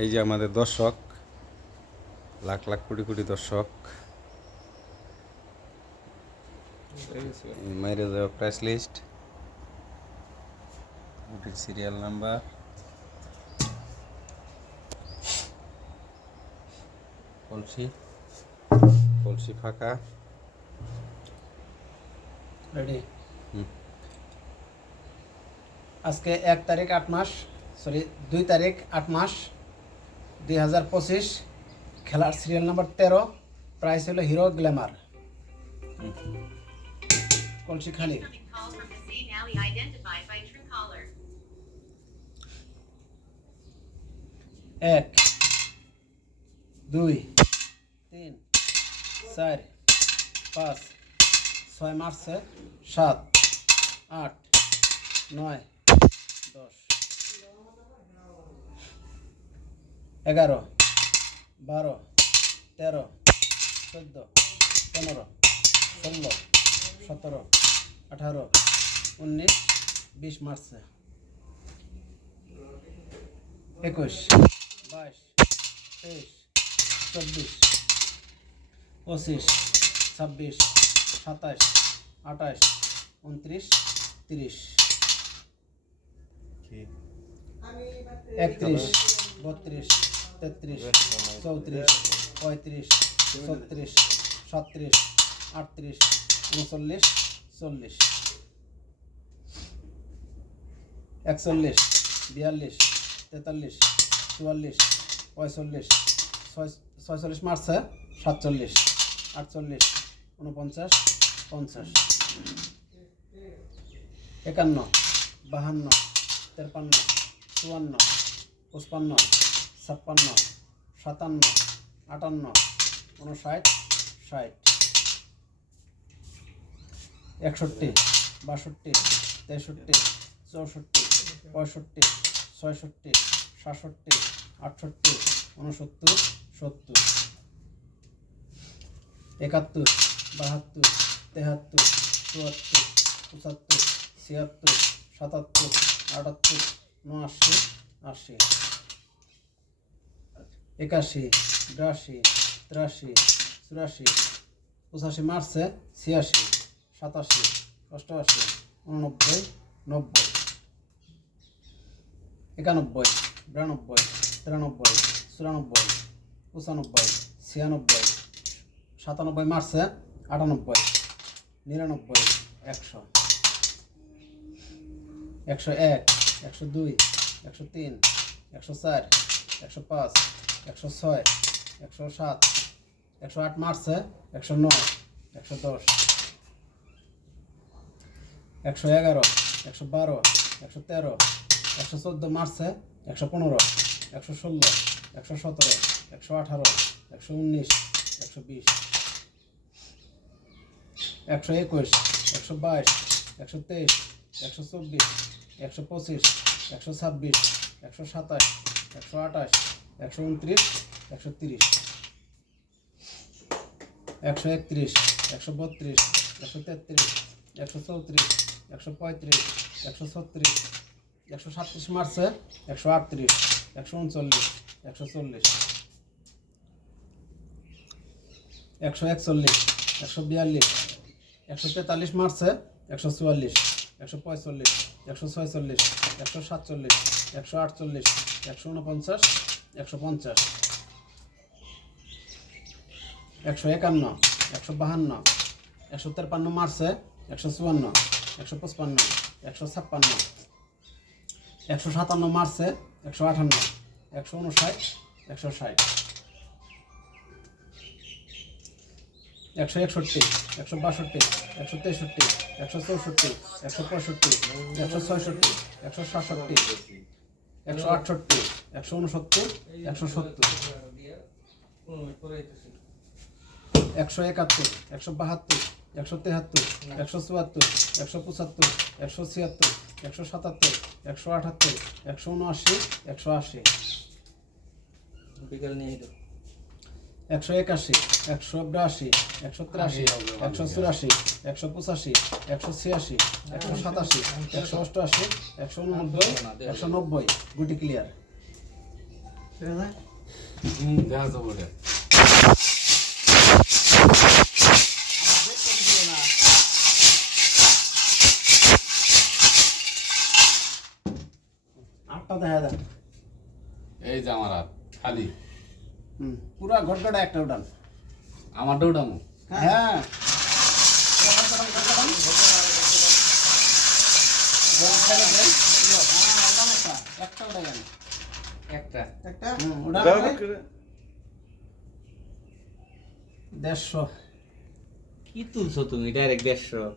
এই যে আমাদের দর্শক, লাখ লাখ কোটি কোটি দর্শক, মাইরে যাওয়া প্রাইস লিস্ট, সিরিয়াল নাম্বার, কলসি কলসি ফাঁকা। রেডি। আজকে 1 তারিখ 8 মাস, 2 তারিখ 8 মাস 2025। খেলার সিরিয়াল নাম্বার 13। প্রাইস হলো হিরো গ্ল্যামার। কলসি খালি। 1 2 3 4 5 6 মারছে, 7 8 9 10 11 12 13 14 15 16 17 18 19 20 মারছে, 21 22 23 24 25 26 27 28 29 30 31 32 33 34 35 36 37 38 39 40 41 42 43 44 45 46 মারছে, 47 48 49 50 51 52 53 54 55 56 57 58 59 60 61 62 63 64 65 66 67 68 69 70 71 72 73 74 75 76 77 78 79 80 81 82 83 84 85 মারছে, 86 87 88 89 90 91 92 93 94 95 96 97 মারছে, 98 99 100 101 102 103 104 105 106 107 108 মারছে, 109 110 111 112 113 114 মারছে, 115 116 117 118 119 120 121 122 123 124 125 126 127 128 129 130 131 132 133 134 135 136 137 মারছে, 138 139 140 141 142 143 মারছে, 144 145 146 147 148 149 150 151 152 153 মারছে, 154 155 156 157 মারছে, 158 159 160 161 162 163 164 165 166 167 168 169 170 171 172 173 174 175 176 177 178 179 180 বিকেল নিয়ে 181 182 183 184 185 186 187 188 189 190 গুটি ক্লিয়ার। দেখা যাবো ওটা। আটটা দেখা দেন। এই যে আমার হাত খালি, পুরা ঘটঘটা একটা উঠান। আমারটা উঠামো। হ্যাঁ একটা উঠে গেল। একটা একটা উঠান। 150। কি তুলছো তুমি ডাইরেক্ট 150?